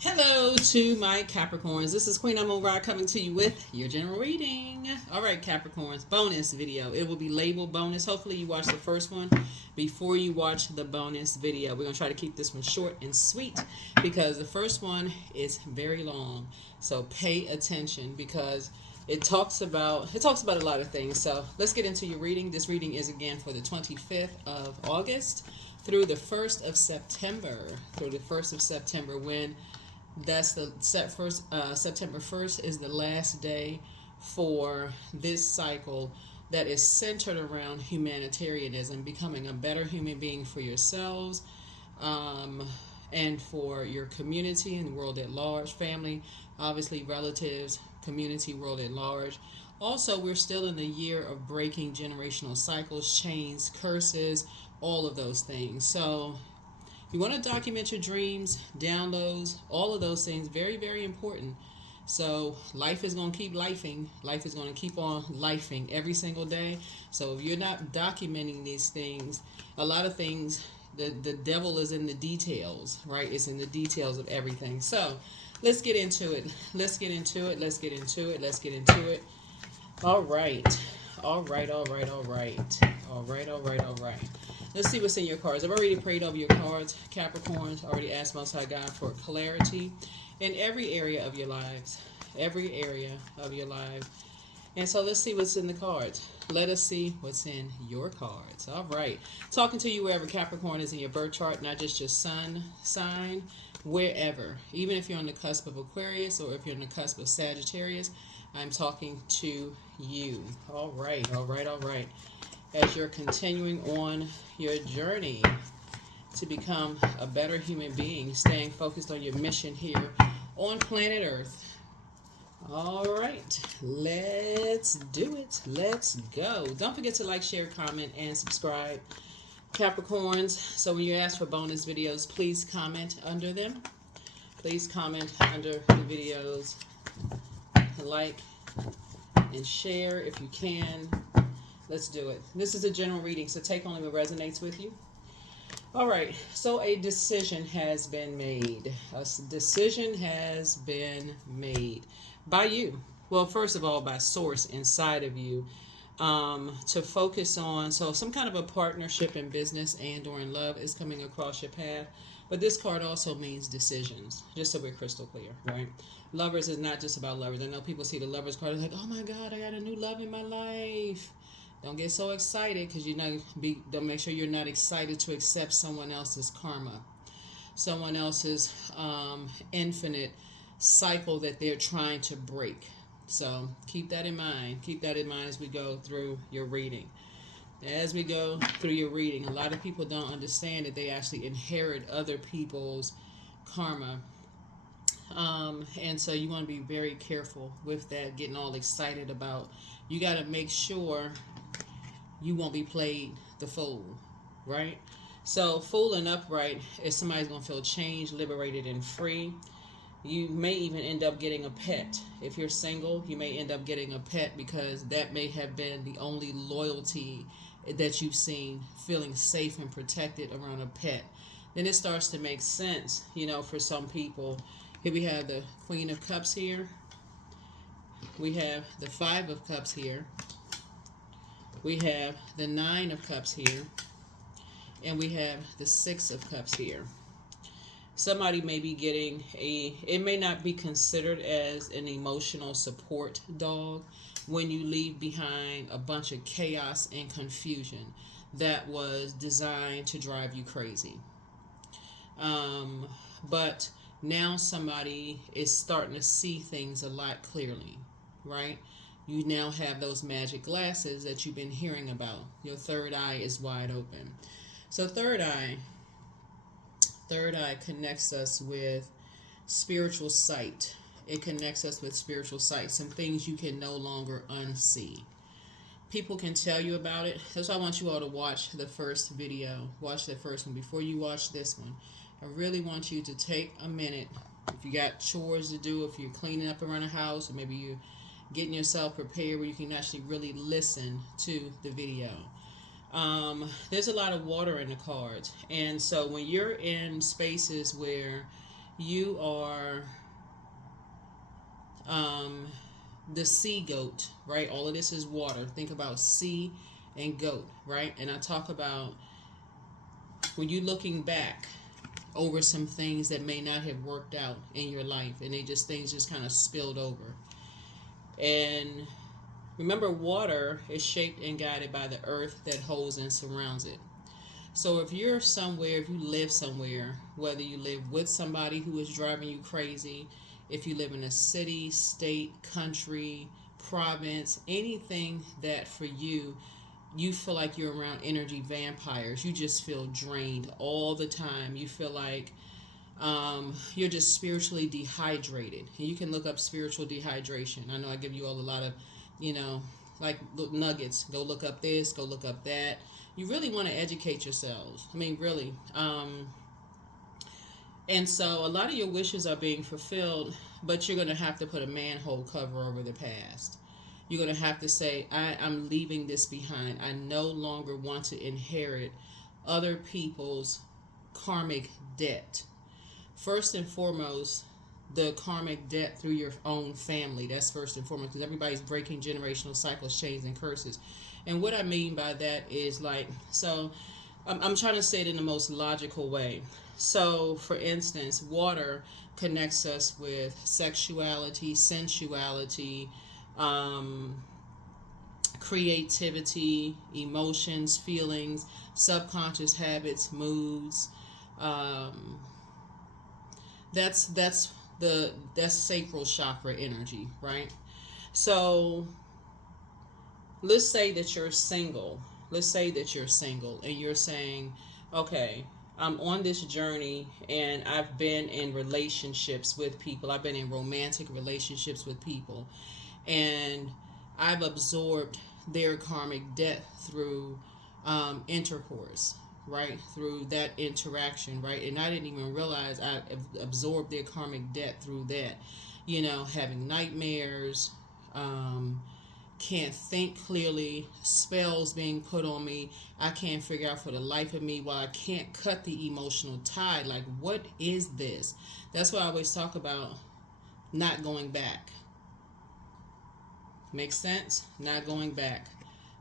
Hello to my Capricorns. This is Queen Amun Ra coming to you with your general reading. All right, Capricorns, bonus video. It will be labeled bonus. Hopefully you watch the first one before you watch the bonus video. We're going to try to keep this one short and sweet because the first one is very long. So pay attention because it talks about a lot of things. So let's get into your reading. This reading is again for the 25th of August through the 1st of September. When that's the September 1st is the last day for this cycle that is centered around humanitarianism, becoming a better human being for yourselves, and for your community and the world at large, family, obviously relatives, community, world at large. Also, we're still in the year of breaking generational cycles, chains, curses, all of those things. So you want to document your dreams, downloads, all of those things. Very, very important. So life is going to keep lifing. Life is going to keep on lifing every single day. So if you're not documenting these things, a lot of things, the devil is in the details, right? It's in the details of everything. So let's get into it. Let's get into it. Let's get into it. Let's get into it. All right. All right. All right. All right. All right. All right. All right. Let's see what's in your cards. I've already prayed over your cards, Capricorns. I already asked Most High God for clarity in every area of your lives. Every area of your life. And so let's see what's in the cards. Let us see what's in your cards. All right. Talking to you wherever Capricorn is in your birth chart, not just your sun sign, wherever. Even if you're on the cusp of Aquarius or if you're on the cusp of Sagittarius, I'm talking to you. All right. All right. All right. As you're continuing on your journey to become a better human being, staying focused on your mission here on planet Earth. All right, let's do it. Let's go. Don't forget to like, share, comment, and subscribe, Capricorns. So when you ask for bonus videos, please comment under them. Please comment under the videos. Like and share if you can. Let's do it. This is a general reading, so take only what resonates with you. All right, so a decision has been made. A decision has been made by you. Well, first of all, by source inside of you, to focus on. So some kind of a partnership in business and or in love is coming across your path. But this card also means decisions, just so we're crystal clear, right? Lovers is not just about lovers. I know people see the lovers card and like, oh my God, I got a new love in my life. Don't get so excited because don't make sure you're not excited to accept someone else's karma, someone else's infinite cycle that they're trying to break. So keep that in mind. Keep that in mind as we go through your reading. As we go through your reading, a lot of people don't understand that they actually inherit other people's karma. And so you want to be very careful with that, getting all excited about. You got to make sure you won't be played the fool, right? So fool and upright is somebody's going to feel changed, liberated, and free. You may even end up getting a pet. If you're single, you may end up getting a pet because that may have been the only loyalty that you've seen, feeling safe and protected around a pet. Then it starts to make sense, for some people. Here we have the Queen of Cups here. We have the Five of Cups here. We have the Nine of Cups here. And we have the Six of Cups here. Somebody may be getting it may not be considered as an emotional support dog when you leave behind a bunch of chaos and confusion that was designed to drive you crazy. But now somebody is starting to see things a lot clearly, right? You now have those magic glasses that you've been hearing about. Your third eye is wide open. So third eye connects us with spiritual sight. It connects us with spiritual sight. Some things you can no longer unsee. People can tell you about it. That's why I want you all to watch the first video. Watch the first one before you watch this one. I really want you to take a minute. If you got chores to do, if you're cleaning up around the house, or maybe you're getting yourself prepared where you can actually really listen to the video. There's a lot of water in the cards. And so when you're in spaces where You are the sea goat, right? All of this is water. Think about sea and goat, right? And I talk about when you're looking back over some things that may not have worked out in your life, and things just kind of spilled over. And remember, water is shaped and guided by the earth that holds and surrounds it. So if you're somewhere, if you live somewhere, whether you live with somebody who is driving you crazy, if you live in a city, state, country, province, anything that for you, you feel like you're around energy vampires. You just feel drained all the time. You feel like you're just spiritually dehydrated. And you can look up spiritual dehydration. I know I give you all a lot of, like nuggets. Go look up this, go look up that. You really want to educate yourselves. I mean, really. And so a lot of your wishes are being fulfilled, but you're going to have to put a manhole cover over the past. You're going to have to say, I'm leaving this behind. I no longer want to inherit other people's karmic debt. First and foremost, the karmic debt through your own family. That's first and foremost, because everybody's breaking generational cycles, chains, and curses. And what I mean by that is I'm trying to say it in the most logical way. So, for instance, water connects us with sexuality, sensuality, creativity, emotions, feelings, subconscious habits, moods. That's sacral chakra energy, right? So let's say that you're single. And you're saying, okay, I'm on this journey and I've been in relationships with people. I've been in romantic relationships with people, and I've absorbed their karmic debt through intercourse, right? Through that interaction, right? And I didn't even realize I absorbed their karmic debt through that. Having nightmares, can't think clearly, spells being put on me. I can't figure out for the life of me why I can't cut the emotional tie. Like, what is this? That's why I always talk about not going back. Makes sense? Not going back.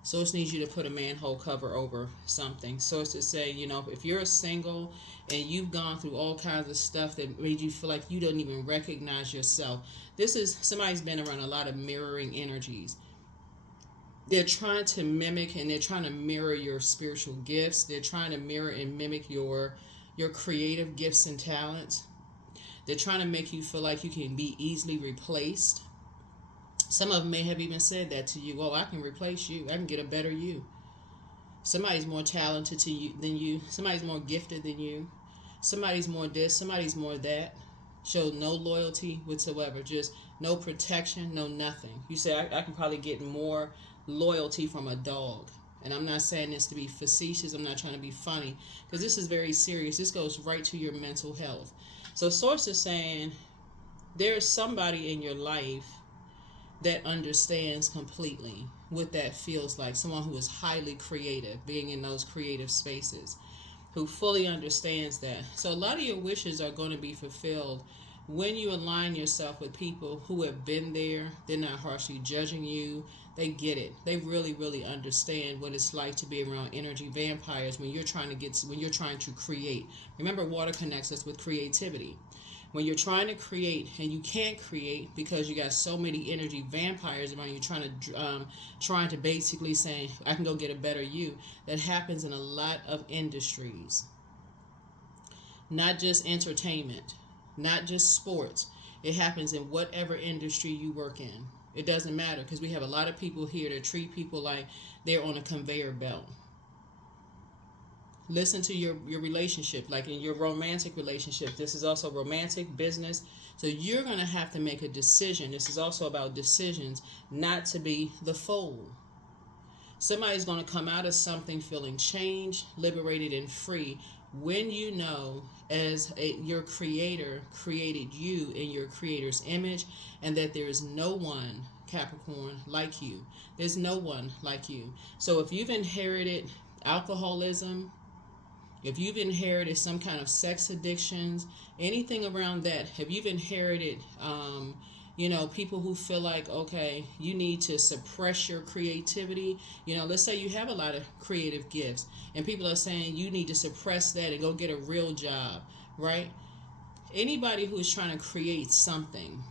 Source needs you to put a manhole cover over something. Source is saying, if you're single and you've gone through all kinds of stuff that made you feel like you don't even recognize yourself, somebody's been around a lot of mirroring energies. They're trying to mimic and they're trying to mirror your spiritual gifts. They're trying to mirror and mimic your creative gifts and talents. They're trying to make you feel like you can be easily replaced. Some of them may have even said that to you. Oh, I can replace you. I can get a better you. Somebody's more talented than you. Somebody's more gifted than you. Somebody's more this. Somebody's more that. Show no loyalty whatsoever. Just no protection, no nothing. You say, I can probably get more loyalty from a dog. And I'm not saying this to be facetious. I'm not trying to be funny. Because this is very serious. This goes right to your mental health. So Source is saying there's somebody in your life that understands completely what that feels like. Someone who is highly creative, being in those creative spaces, who fully understands that. So a lot of your wishes are going to be fulfilled when you align yourself with people who have been there. They're not harshly judging you. They get it. They really, really understand what it's like to be around energy vampires when you're trying to create. Remember, water connects us with creativity. When you're trying to create and you can't create because you got so many energy vampires around you trying to basically say, I can go get a better you. That happens in a lot of industries. Not just entertainment, not just sports. It happens in whatever industry you work in. It doesn't matter, because we have a lot of people here that treat people like they're on a conveyor belt. Listen to your relationship, like in your romantic relationship. This is also romantic, business. So you're going to have to make a decision. This is also about decisions, not to be the fool. Somebody's going to come out of something feeling changed, liberated, and free when you know your creator created you in your creator's image, and that there is no one, Capricorn, like you. There's no one like you. So if you've inherited alcoholism, If you've inherited some kind of sex addictions, anything around that, if you've inherited, people who feel like, okay, you need to suppress your creativity. Let's say you have a lot of creative gifts and people are saying you need to suppress that and go get a real job, right? Anybody who is trying to create something,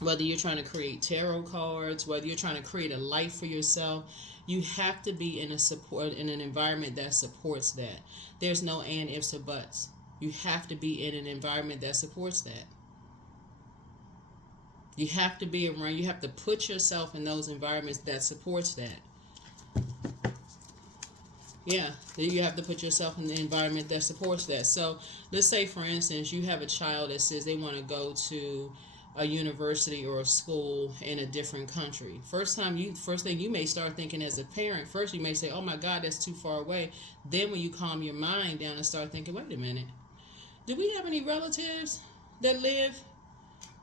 whether you're trying to create tarot cards, whether you're trying to create a life for yourself, you have to be in an environment that supports that. There's no and, ifs, or buts. You have to be in an environment that supports that. You have to be around, you have to put yourself in those environments that supports that. Yeah, you have to put yourself in the environment that supports that. So let's say, for instance, you have a child that says they want to go to a university or a school in a different country. First thing you may start thinking as a parent, first you may say, oh my God, that's too far away. Then when you calm your mind down and start thinking, wait a minute, do we have any relatives that live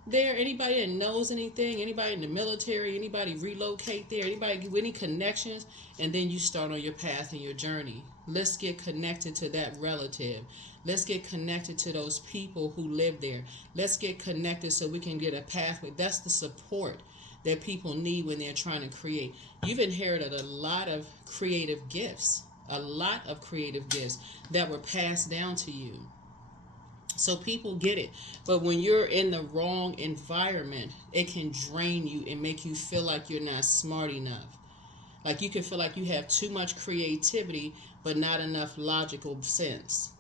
there? Anybody that knows anything? Anybody in the military? Anybody relocate there? Anybody with any connections? And then you start on your path and your journey. Let's get connected to that relative. Let's get connected to those people who live there. Let's get connected so we can get a pathway. That's the support that people need when they're trying to create. You've inherited a lot of creative gifts that were passed down to you. So people get it. But when you're in the wrong environment, it can drain you and make you feel like you're not smart enough. Like you can feel like you have too much creativity, but not enough logical sense.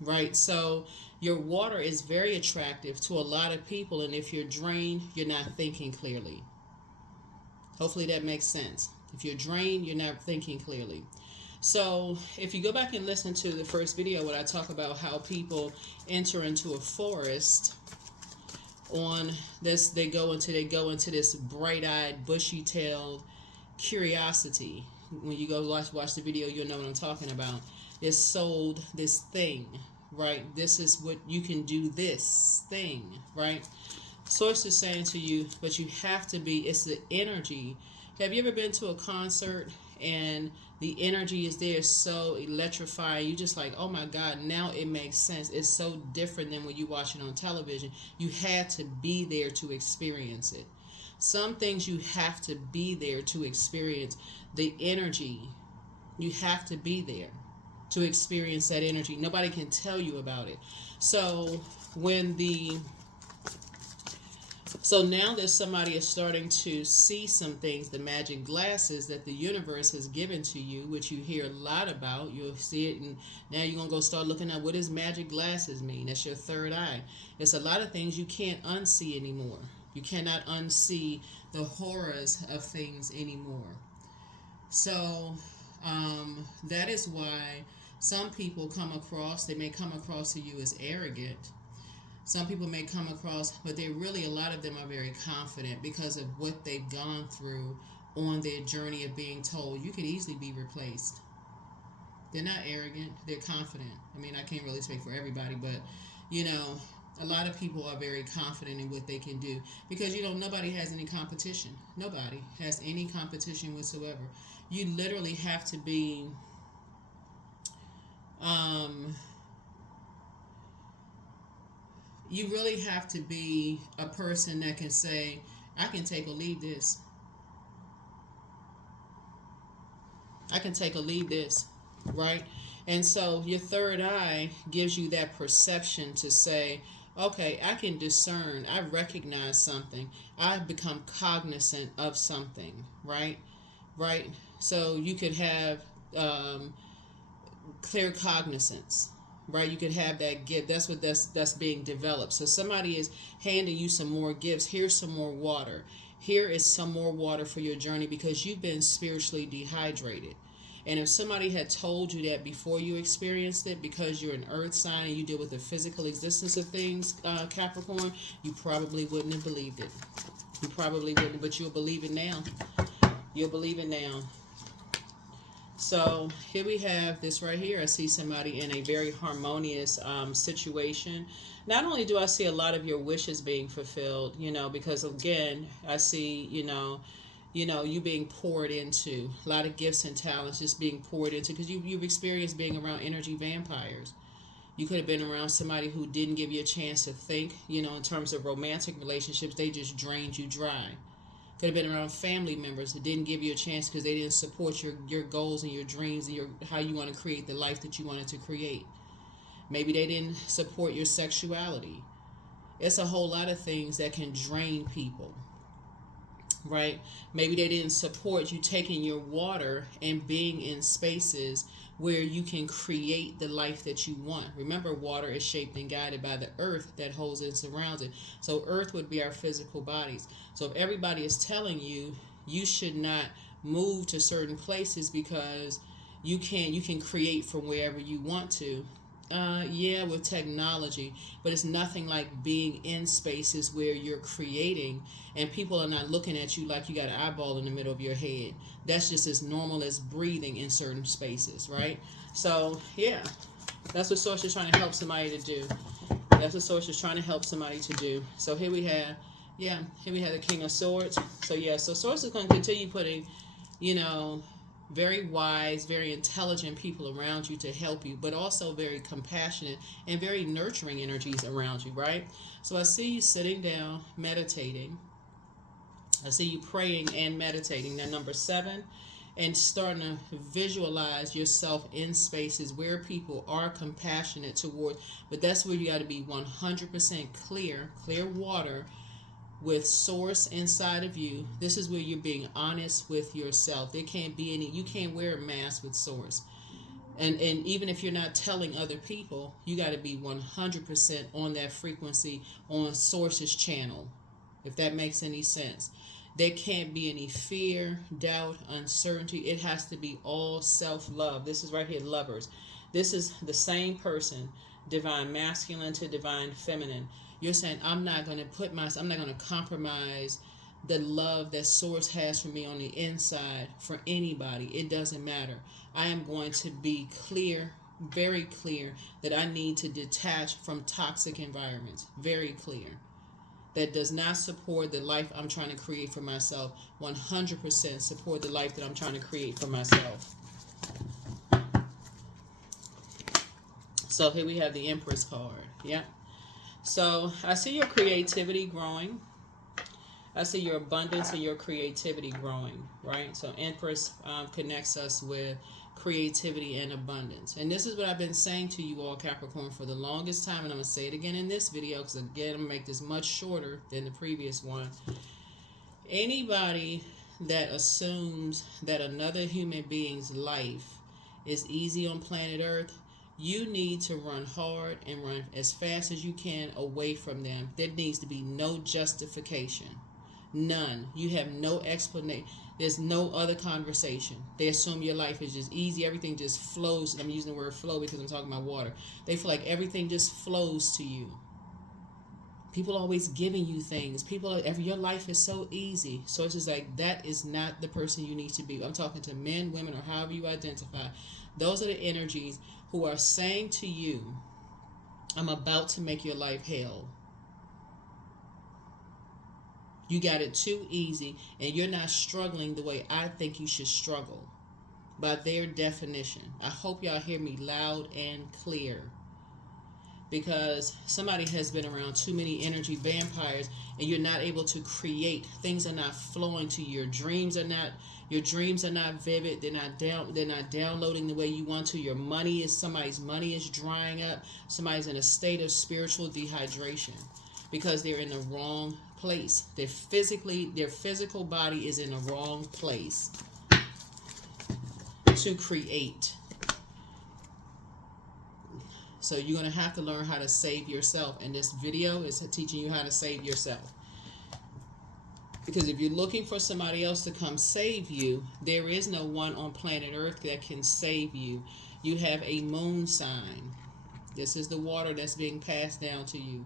Right? So your water is very attractive to a lot of people. And if you're drained, you're not thinking clearly. Hopefully that makes sense. If you're drained, you're not thinking clearly. So if you go back and listen to the first video when I talk about how people enter into a forest on this, they go into this bright-eyed, bushy-tailed curiosity. When you go watch the video, you'll know what I'm talking about. It's sold this thing, right? This is what you can do, this thing, right? Source is saying to you, but you have to be, it's the energy. Have you ever been to a concert and the energy is there, so electrifying? You just like, oh my God, now it makes sense. It's so different than when you watch it on television. You had to be there to experience it. Some things you have to be there to experience. The energy, you have to be there to experience that energy. Nobody can tell you about it. So now that somebody is starting to see some things, the magic glasses that the universe has given to you, which you hear a lot about, you'll see it, and now you're going to go start looking at what does magic glasses mean? That's your third eye. It's a lot of things you can't unsee anymore. You cannot unsee the horrors of things anymore. So that is why some people they may come across to you as arrogant. Some people may come across, but a lot of them are very confident because of what they've gone through on their journey of being told you could easily be replaced. They're not arrogant, they're confident. I mean, I can't really speak for everybody, but a lot of people are very confident in what they can do because nobody has any competition. Nobody has any competition whatsoever. You literally have to be you really have to be a person that can say, I can take or leave this. I can take or leave this, right? And so your third eye gives you that perception to say, okay, I can discern, I recognize something, I've become cognizant of something, right? Right? So you could have clear cognizance, right? You could have that gift. That's being developed. So somebody is handing you some more gifts. Here's some more water. Here is some more water for your journey because you've been spiritually dehydrated. And if somebody had told you that before you experienced it, because you're an earth sign and you deal with the physical existence of things, Capricorn, you probably wouldn't have believed it. You probably wouldn't, but you'll believe it now. You'll believe it now. So here we have this right here. I see somebody in a very harmonious situation. Not only do I see a lot of your wishes being fulfilled, because again, I see, you being poured into. A lot of gifts and talents just being poured into, because you've experienced being around energy vampires. You could have been around somebody who didn't give you a chance to think, in terms of romantic relationships. They just drained you dry. Could have been around family members that didn't give you a chance because they didn't support your goals and your dreams and how you want to create the life that you wanted to create. Maybe they didn't support your sexuality. It's a whole lot of things that can drain people, right? Maybe they didn't support you taking your water and being in spaces where you can create the life that you want. Remember, water is shaped and guided by the earth that holds and surrounds it. So earth would be our physical bodies. So if everybody is telling you you should not move to certain places because you can create from wherever you want to, yeah, with technology, but it's nothing like being in spaces where you're creating and people are not looking at you like you got an eyeball in the middle of your head. That's just as normal as breathing in certain spaces, right? So yeah, that's what Source is trying to help somebody to do. That's what Source is trying to help somebody to do. So here we have the King of Swords. So yeah, so Source is going to continue putting, very wise, very intelligent people around you to help you, but also very compassionate and very nurturing energies around you, right? So I see you sitting down, meditating. I see you praying and meditating. Now, number 7, and starting to visualize yourself in spaces where people are compassionate toward, but that's where you got to be 100% clear water with Source inside of you. This is where you're being honest with yourself. There can't be you can't wear a mask with Source. And even if you're not telling other people, you got to be 100% on that frequency on Source's channel, if that makes any sense. There can't be any fear, doubt, uncertainty. It has to be all self-love. This is right here, lovers. This is the same person, divine masculine to divine feminine. You're saying, I'm not going to compromise the love that Source has for me on the inside for anybody. It doesn't matter. I am going to be clear, very clear, that I need to detach from toxic environments. Very clear. That does not support the life I'm trying to create for myself. 100% support the life that I'm trying to create for myself. So here we have the Empress card. Yeah. So I see your creativity growing. I see your abundance and your creativity growing, right? So Empress connects us with creativity and abundance. And this is what I've been saying to you all, Capricorn, for the longest time. And I'm going to say it again in this video because, again, I'm going to make this much shorter than the previous one. Anybody that assumes that another human being's life is easy on planet Earth, you need to run hard and run as fast as you can away from them. There needs to be no justification. None. You have no explanation. There's no other conversation. They assume your life is just easy. Everything just flows. And I'm using the word flow because I'm talking about water. They feel like everything just flows to you. People are always giving you things. Your life is so easy. So it's just like, that is not the person you need to be. I'm talking to men, women, or however you identify. Those are the energies who are saying to you, I'm about to make your life hell. You got it too easy, and you're not struggling the way I think you should struggle by their definition. I hope y'all hear me loud and clear, because somebody has been around too many energy vampires, and you're not able to create. Things are not flowing to you. Your dreams are not vivid. They're not downloading the way you want to. Somebody's money is drying up. Somebody's in a state of spiritual dehydration because they're in the wrong place. Their physical body is in the wrong place to create. So you're going to have to learn how to save yourself. And this video is teaching you how to save yourself. Because if you're looking for somebody else to come save you, there is no one on planet Earth that can save you. You have a moon sign. This is the water that's being passed down to you.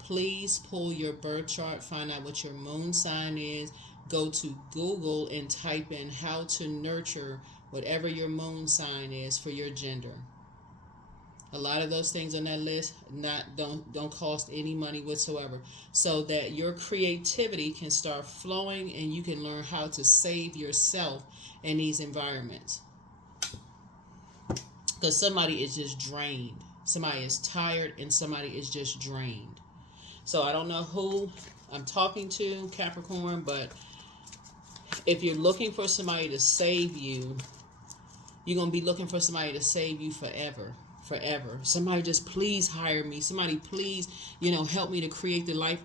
Please pull your birth chart, find out what your moon sign is. Go to Google and type in how to nurture whatever your moon sign is for your gender. A lot of those things on that list don't cost any money whatsoever, so that your creativity can start flowing and you can learn how to save yourself in these environments. Because somebody is just drained. Somebody is tired and somebody is just drained. So I don't know who I'm talking to, Capricorn, but if you're looking for somebody to save you, you're going to be looking for somebody to save you forever. Forever. Somebody just please hire me. Somebody please, help me to create the life.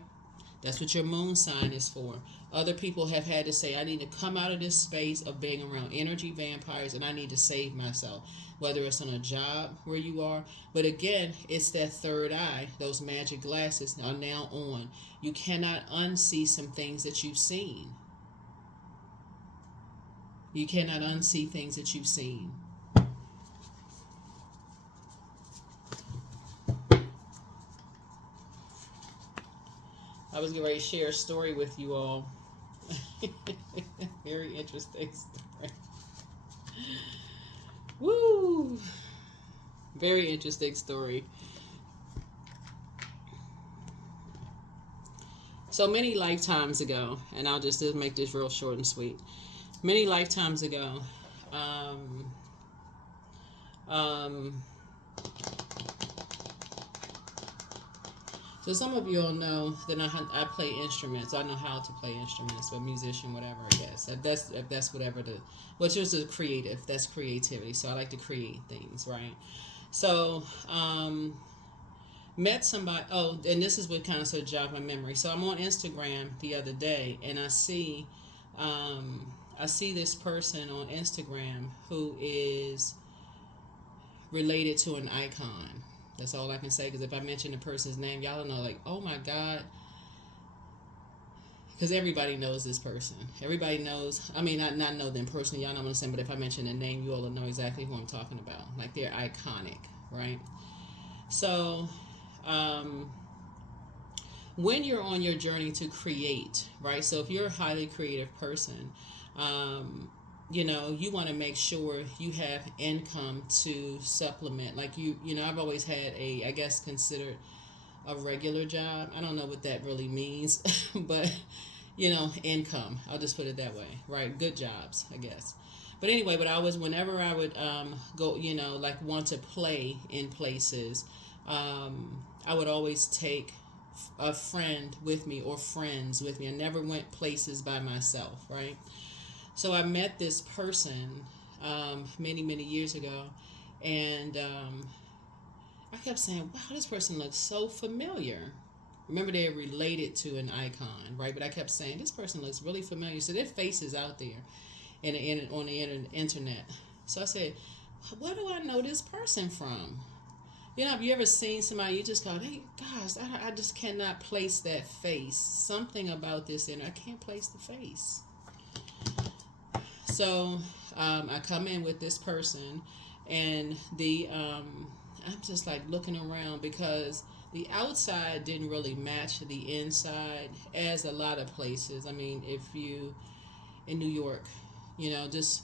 That's what your moon sign is for. Other people have had to say, I need to come out of this space of being around energy vampires and I need to save myself. Whether it's on a job where you are. But again, it's that third eye. Those magic glasses are now on. You cannot unsee some things that you've seen. You cannot unsee things that you've seen. I was getting ready to share a story with you all. Very interesting story. Woo! Very interesting story. So many lifetimes ago, and I'll just make this real short and sweet. Many lifetimes ago, so some of you all know that I play instruments. I know how to play instruments, a musician, whatever, I guess. If that's whatever what's just a creative, that's creativity. So I like to create things, right? So, met somebody, and this is what kind of jogged my memory. So I'm on Instagram the other day, and I see this person on Instagram who is related to an icon. That's all I can say, because if I mention the person's name, y'all don't know, like, oh my God. Because everybody knows this person. Everybody knows, I mean, not know them personally, y'all know what I'm saying, but if I mention the name, you all will know exactly who I'm talking about. Like, they're iconic, right? So, when you're on your journey to create, right? So if you're a highly creative person, you want to make sure you have income to supplement. Like I've always had I guess considered a regular job. I don't know what that really means, but income. I'll just put it that way, right? Good jobs, I guess. But anyway, whenever I would go, like want to play in places, I would always take a friend with me or friends with me. I never went places by myself, right? So I met this person many, many years ago, and I kept saying, wow, this person looks so familiar. Remember, they're related to an icon, right? But I kept saying, this person looks really familiar. So their face is out there on the internet. So I said, where do I know this person from? Have you ever seen somebody, you just go, hey, gosh, I just cannot place that face. Something about this, and I can't place the face. So I come in with this person, and I'm just like looking around, because the outside didn't really match the inside, as a lot of places. I mean, if you in New York, just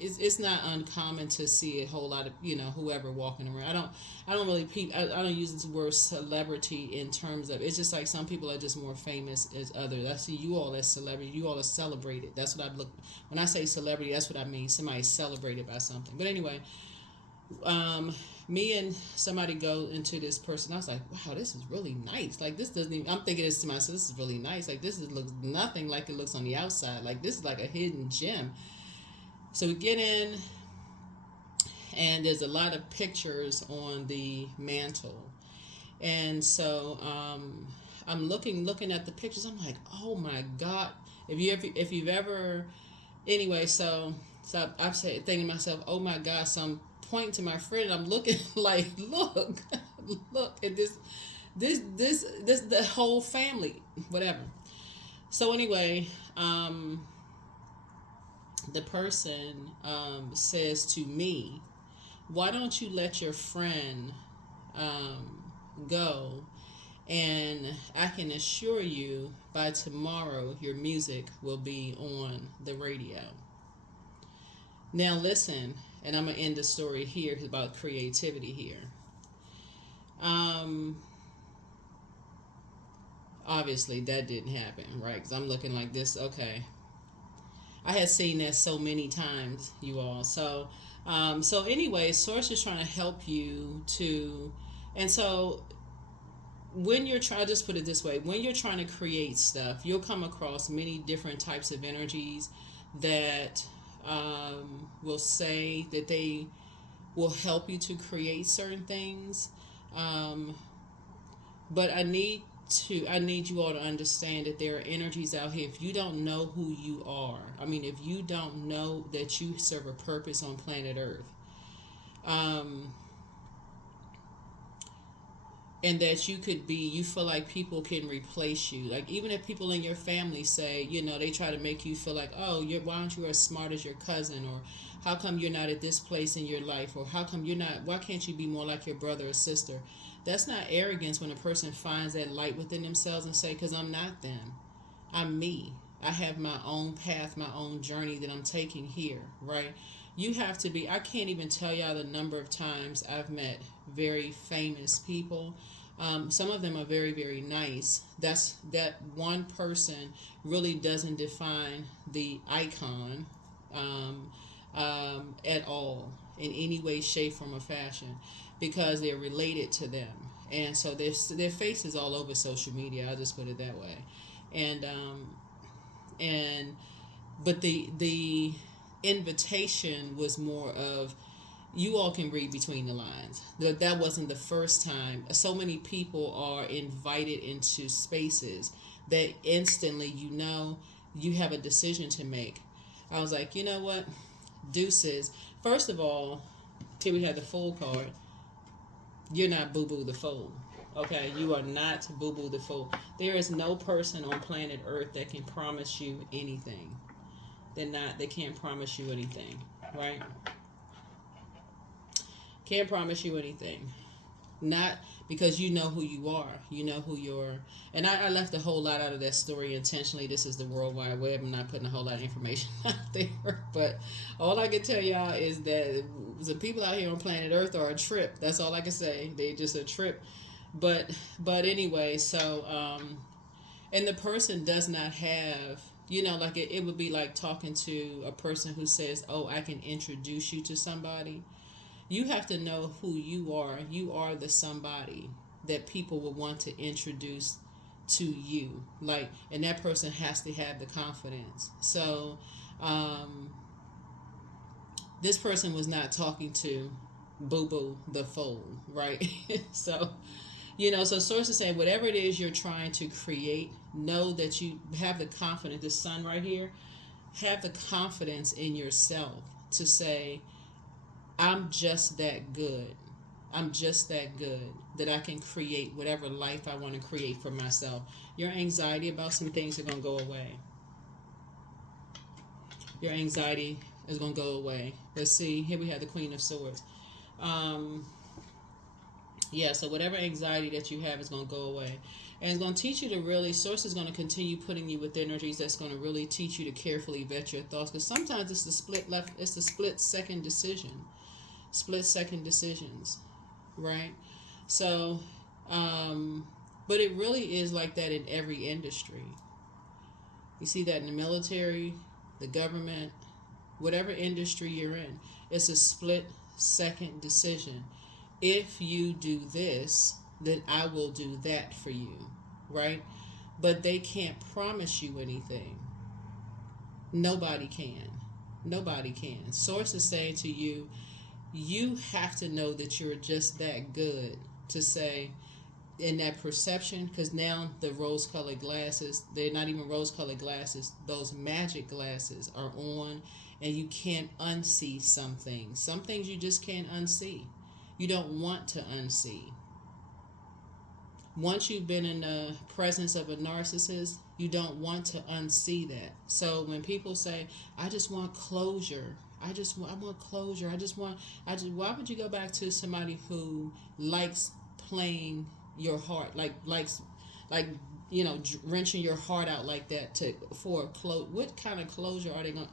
it's not uncommon to see a whole lot of whoever walking around. I don't use this word celebrity in terms of, it's just like some people are just more famous as others. I see you all as celebrity. You all are celebrated. That's what I look when I say celebrity. That's what I mean. Somebody's celebrated by something. But anyway, me and somebody go into this person. I was like, wow, this is really nice. Like, this doesn't even, I'm thinking this to myself, this is really nice. Like, looks nothing like it looks on the outside. Like, this is like a hidden gem. So we get in, and there's a lot of pictures on the mantle. And so I'm looking at the pictures. I'm like, oh my God. If you've ever, anyway, so I'm thinking to myself, oh my God. So I'm pointing to my friend. I'm looking like, look at this, the whole family, whatever. So anyway, the person says to me, why don't you let your friend go, and I can assure you by tomorrow your music will be on the radio. Now listen, and I'm going to end the story here about creativity here. Um, Obviously, that didn't happen, right? Because I'm looking like this. Okay. I had seen that so many times, you all. So anyway, Source is trying to help you to, and so when you're trying, just put it this way, when you're trying to create stuff, you'll come across many different types of energies that will say that they will help you to create certain things. Um, but I need you all to understand that there are energies out here. If you don't know who you are, I mean, if you don't know that you serve a purpose on planet Earth, um, and that you feel like people can replace you. Like, even if people in your family say, they try to make you feel like, oh, why aren't you as smart as your cousin? Or how come you're not at this place in your life? Or why can't you be more like your brother or sister? That's not arrogance when a person finds that light within themselves and say, because I'm not them. I'm me. I have my own path, my own journey that I'm taking here, right? You have to be, I can't even tell y'all the number of times I've met very famous people. Some of them are very, very nice. That one person really doesn't define the icon at all in any way, shape, form, or fashion, because they're related to them. And so their face is all over social media. I'll just put it that way. And and but the invitation was more of, you all can read between the lines. That wasn't the first time. So many people are invited into spaces that instantly you have a decision to make. I was like, you know what? Deuces. First of all, here we have the Fool card. You're not Boo Boo the Fool. Okay, you are not Boo Boo the Fool. There is no person on planet Earth that can promise you anything. They can't promise you anything, right? Can't promise you anything. Not because you know who you are. You know who you're. And I left a whole lot out of that story intentionally. This is the World Wide Web. I'm not putting a whole lot of information out there. But all I can tell y'all is that the people out here on planet Earth are a trip. That's all I can say. They're just a trip. But anyway, so and the person does not have, like it would be like talking to a person who says, oh, I can introduce you to somebody. You have to know who you are. You are the somebody that people will want to introduce to you. And that person has to have the confidence. So, this person was not talking to Boo Boo the Fool, right? So, so Source is saying, whatever it is you're trying to create, know that you have the confidence. The sun right here, have the confidence in yourself to say, I'm just that good. I'm just that good that I can create whatever life I want to create for myself. Your anxiety about some things are going to go away. Your anxiety is going to go away. Let's see. Here we have the Queen of Swords. So whatever anxiety that you have is going to go away. And it's going to teach you to really, Source is going to continue putting you with energies that's going to really teach you to carefully vet your thoughts. Because sometimes it's the split second decision. Split second decisions, right? So, but it really is like that in every industry. You see that in the military, the government, whatever industry you're in, it's a split second decision. If you do this, then I will do that for you, right? But they can't promise you anything. Nobody can. Nobody can. Source is saying to you, you have to know that you're just that good to say, in that perception, because now the rose-colored glasses, they're not even rose-colored glasses, those magic glasses are on, and you can't unsee some things. Some things you just can't unsee. You don't want to unsee. Once you've been in the presence of a narcissist, you don't want to unsee that. So when people say, I just want closure, I want closure. Why would you go back to somebody who likes playing your heart, likes wrenching your heart out like that for a close? What kind of closure are they going?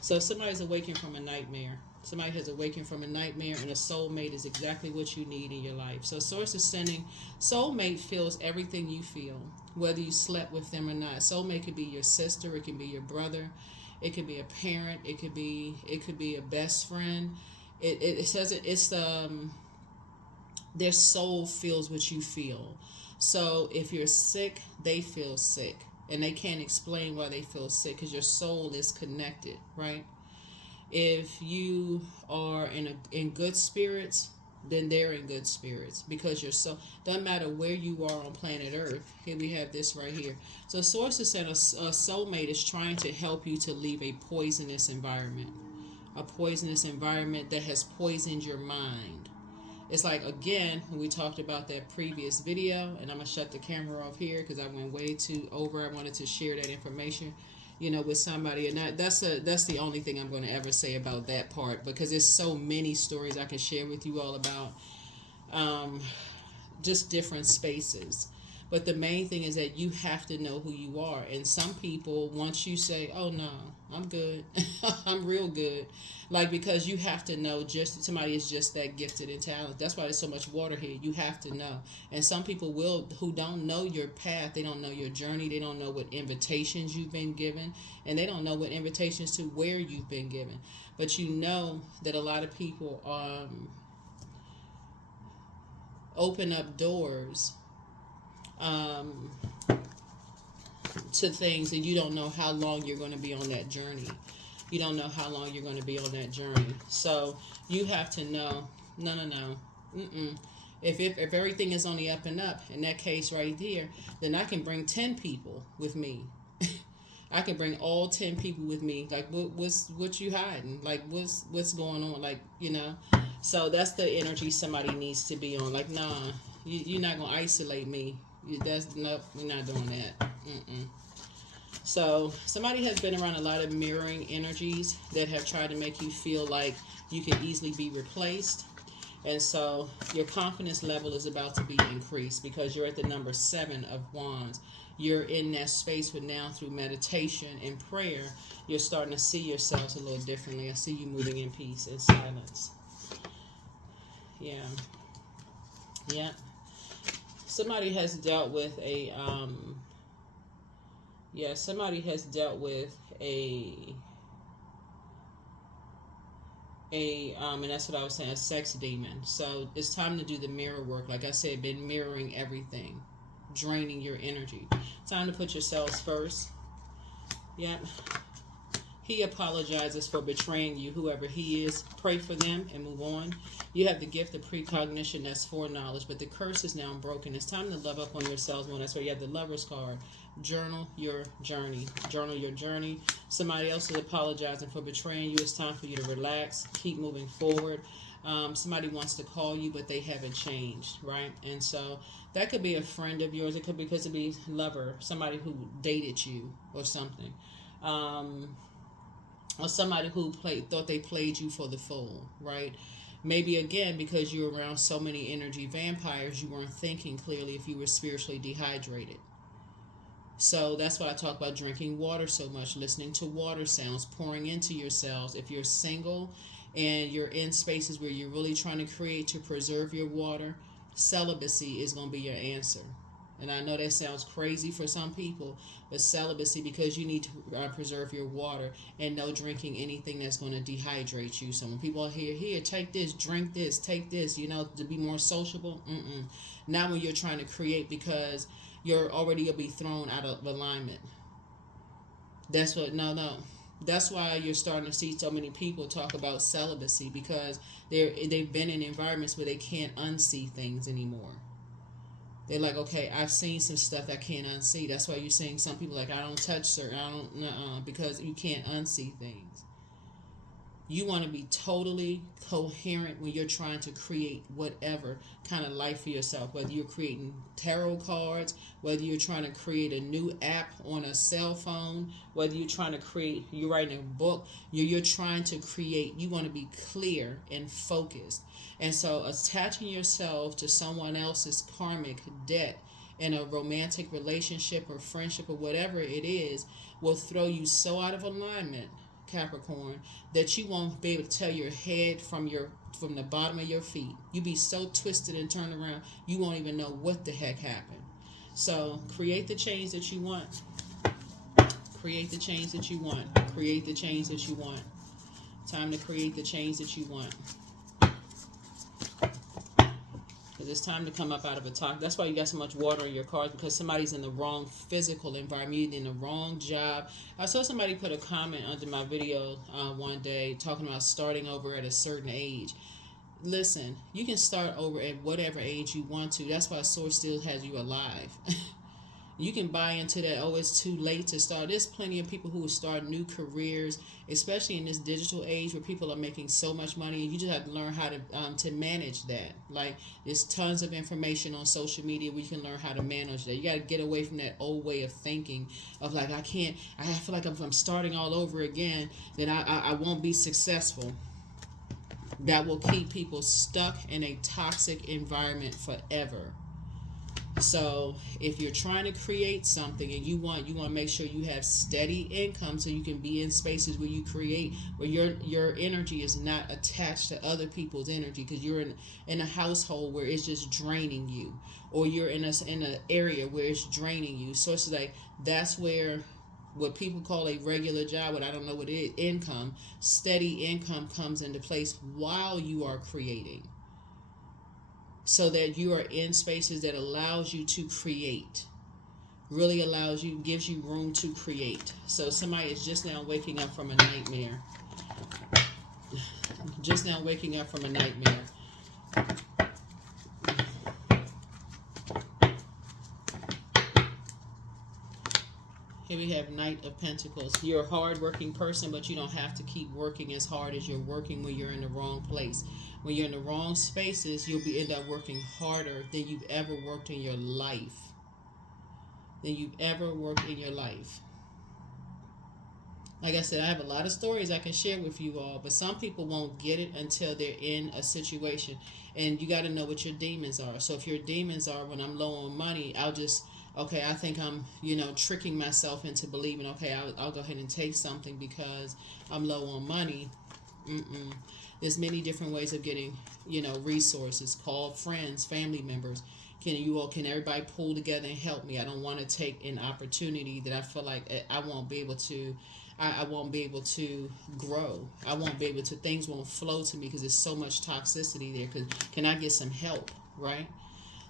So if somebody's awakened from a nightmare, Somebody has awakened from a nightmare, and a soulmate is exactly what you need in your life. So Source is sending, soulmate feels everything you feel, whether you slept with them or not. Soulmate could be your sister, it can be your brother, it could be a parent, it could be a best friend. It says it's their soul feels what you feel. So if you're sick, they feel sick, and they can't explain why they feel sick because your soul is connected, right? If you are in good spirits, then they're in good spirits because your soul, doesn't matter where you are on planet Earth. Here we have this right here. So Source is saying a soulmate is trying to help you to leave a poisonous environment that has poisoned your mind. It's like, again, when we talked about that previous video, and I'm going to shut the camera off here because I went way too over. I wanted to share that information, with somebody. And that's the only thing I'm going to ever say about that part, because there's so many stories I can share with you all about just different spaces. But the main thing is that you have to know who you are. And some people, once you say, oh no, I'm good, I'm real good, like, because you have to know, just somebody is just that gifted and talented. That's why there's so much water here. You have to know. And some people who don't know your path, they don't know your journey, they don't know what invitations you've been given, and they don't know what invitations to where you've been given. But you know that a lot of people open up doors to things, and you don't know how long you're going to be on that journey. You don't know how long you're going to be on that journey. So you have to know, no. If everything is on the up and up, in that case right here, then I can bring 10 people with me. I can bring all 10 people with me. Like, what you hiding? Like, what's going on? Like, So that's the energy somebody needs to be on. Like, nah, you're not going to isolate me. Nope, we're not doing that. So somebody has been around a lot of mirroring energies that have tried to make you feel like you can easily be replaced. And so your confidence level is about to be increased because you're at the number 7 of Wands. You're in that space where now, through meditation and prayer, you're starting to see yourselves a little differently. I see you moving in peace and silence. Yeah. Somebody has dealt with and that's what I was saying, a sex demon. So it's time to do the mirror work. Like I said, been mirroring everything, draining your energy. Time to put yourselves first. Yep. He apologizes for betraying you, whoever he is. Pray for them and move on. You have the gift of precognition, that's foreknowledge, but the curse is now broken. It's time to love up on yourselves more. That's why you have the Lover's card. Journal your journey. Journal your journey. Somebody else is apologizing for betraying you. It's time for you to relax. Keep moving forward. Somebody wants to call you, but they haven't changed, right? And so that could be a friend of yours. It could be lover, somebody who dated you or something. Or somebody who thought they played you for the fool, right? Maybe, again, because you're around so many energy vampires, you weren't thinking clearly if you were spiritually dehydrated. So that's why I talk about drinking water so much, listening to water sounds, pouring into yourselves. If you're single and you're in spaces where you're really trying to create to preserve your water, celibacy is going to be your answer. And I know that sounds crazy for some people, but celibacy, because you need to preserve your water and no drinking anything that's going to dehydrate you. So when people are here, take this, drink this, take this, to be more sociable. Not when you're trying to create, because you'll be thrown out of alignment. That's why you're starting to see so many people talk about celibacy, because they've been in environments where they can't unsee things anymore. They're like, okay, I've seen some stuff I can't unsee. That's why you're seeing some people like, I don't touch certain, because you can't unsee things. You want to be totally coherent when you're trying to create whatever kind of life for yourself, whether you're creating tarot cards, whether you're trying to create a new app on a cell phone, whether you're trying to you're writing a book, you're trying to create, you want to be clear and focused. And so attaching yourself to someone else's karmic debt in a romantic relationship or friendship or whatever it is will throw you so out of alignment Capricorn, that you won't be able to tell your head from the bottom of your feet. You be so twisted and turned around, you won't even know what the heck happened. So create the change that you want. Create the change that you want. Create the change that you want. Time to create the change that you want. Because it's time to come up out of a toxic. That's why you got so much water in your cards, because somebody's in the wrong physical environment, in the wrong job. I saw somebody put a comment under my video one day talking about starting over at a certain age. Listen, you can start over at whatever age you want to. That's why Source still has you alive. You can buy into that, oh, it's too late to start. There's plenty of people who will start new careers, especially in this digital age where people are making so much money, and you just have to learn how to manage that. Like, there's tons of information on social media where you can learn how to manage that. You got to get away from that old way of thinking of like, I feel like if I'm starting all over again, then I won't be successful. That will keep people stuck in a toxic environment forever. So if you're trying to create something and you want to make sure you have steady income so you can be in spaces where you create, where your energy is not attached to other people's energy, because you're in a household where it's just draining you, or you're in an area where it's draining you. So it's like, that's where what people call a regular job, what I don't know what it is, income, steady income comes into place while you are creating. So that you are in spaces that allows you to create, really allows you, gives you room to create. So somebody is just now waking up from a nightmare. Just now waking up from a nightmare. Here we have Knight of Pentacles. You're a hard-working person, but you don't have to keep working as hard as you're working when you're in the wrong place. When you're in the wrong spaces, you'll end up working harder than you've ever worked in your life. Like I said, I have a lot of stories I can share with you all, but some people won't get it until they're in a situation. And you got to know what your demons are. So if your demons are, when I'm low on money, I think I'm, tricking myself into believing, I'll go ahead and take something because I'm low on money. There's many different ways of getting, resources. Call friends, family members. Can everybody pull together and help me? I don't want to take an opportunity that I feel like I won't be able to. I won't be able to grow. I won't be able to. Things won't flow to me because there's so much toxicity there. Can I get some help? Right.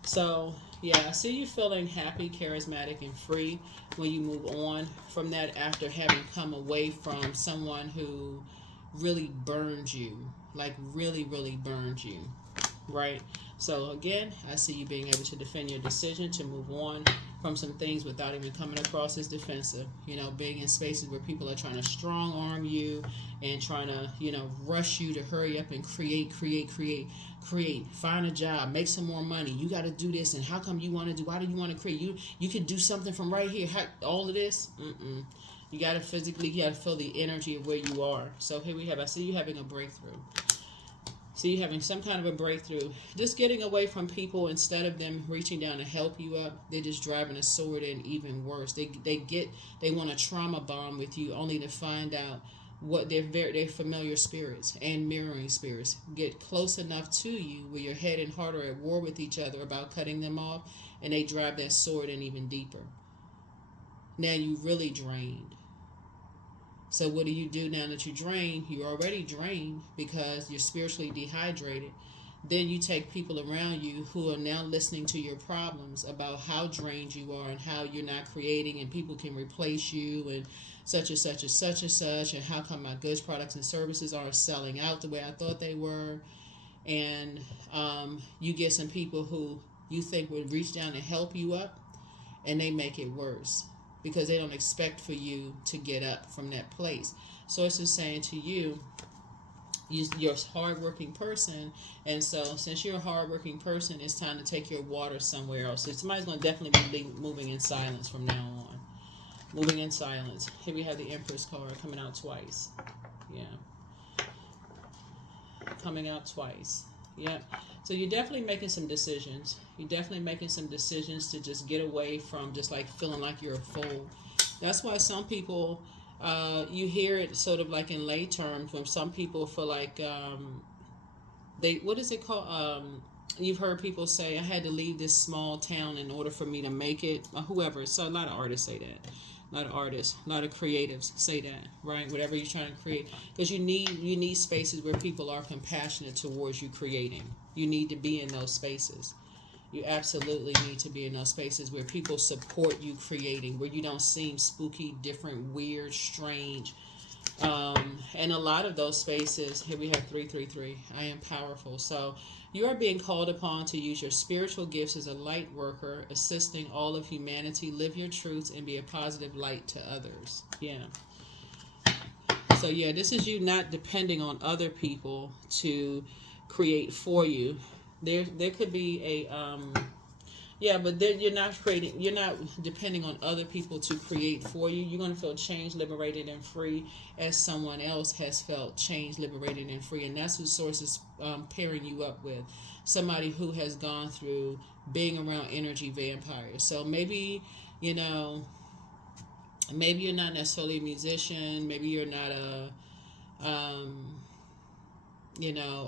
So yeah, I see you feeling happy, charismatic, and free when you move on from that after having come away from someone who really burned you, like really, really burned you, right? So again, I see you being able to defend your decision to move on from some things without even coming across as defensive. Being in spaces where people are trying to strong arm you and trying to, rush you to hurry up and create, find a job, make some more money. You got to do this, and how come you want to do? Why do you want to create? You can do something from right here. All of this. You got to feel the energy of where you are. So here we have, I see you having a breakthrough. See you having some kind of a breakthrough. Just getting away from people, instead of them reaching down to help you up, they're just driving a sword in. Even worse. They want to trauma bond with you, only to find out what they're familiar spirits and mirroring spirits get close enough to you where your head and heart are at war with each other about cutting them off, and they drive that sword in even deeper. Now you really drained. So what do you do now that you're drained? You're already drained because you're spiritually dehydrated. Then you take people around you who are now listening to your problems about how drained you are and how you're not creating, and people can replace you and such and such and such and such, and how come my goods, products, and services aren't selling out the way I thought they were. And you get some people who you think would reach down and help you up, and they make it worse because they don't expect for you to get up from that place. So it's just saying to you, you're a hardworking person, and so since you're a hardworking person, it's time to take your water somewhere else. So somebody's going to definitely be moving in silence from now on. Moving in silence. Here we have the Empress card coming out twice. Yeah. Coming out twice. Yep. So you're definitely making some decisions. You're definitely making some decisions to just get away from just like feeling like you're a fool. That's why some people, You hear it sort of like in lay terms when some people feel like they, what is it called? You've heard people say, I had to leave this small town in order for me to make it. Whoever. So a lot of artists say that. A lot of artists, a lot of creatives say that, right? Whatever you're trying to create, because you need spaces where people are compassionate towards you creating. You need to be in those spaces. You absolutely need to be in those spaces where people support you creating, where you don't seem spooky, different, weird, strange. And a lot of those spaces, here we have 333. I am powerful. So you are being called upon to use your spiritual gifts as a light worker, assisting all of humanity. Live your truths and be a positive light to others. Yeah. So yeah, this is you not depending on other people to create for you. There could be a yeah, but then you're not depending on other people to create for you. You're going to feel changed, liberated, and free as someone else has felt changed, liberated, and free. And that's who Source is pairing you up with. Somebody who has gone through being around energy vampires. So maybe, you know, maybe you're not necessarily a musician. Maybe you're not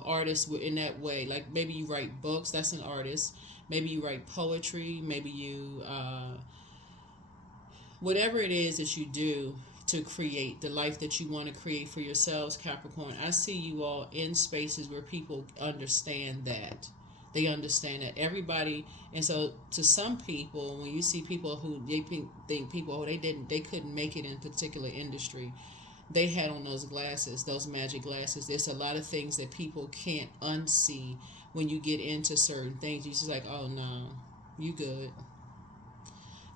artist in that way. Like maybe you write books. That's an artist. Maybe you write poetry. Maybe you, whatever it is that you do to create the life that you want to create for yourselves, Capricorn. I see you all in spaces where people understand that. They understand that everybody, and so to some people, when you see people who they think people, oh, they couldn't make it in a particular industry, they had on those glasses, those magic glasses. There's a lot of things that people can't unsee when you get into certain things. You're just like, oh no, you good,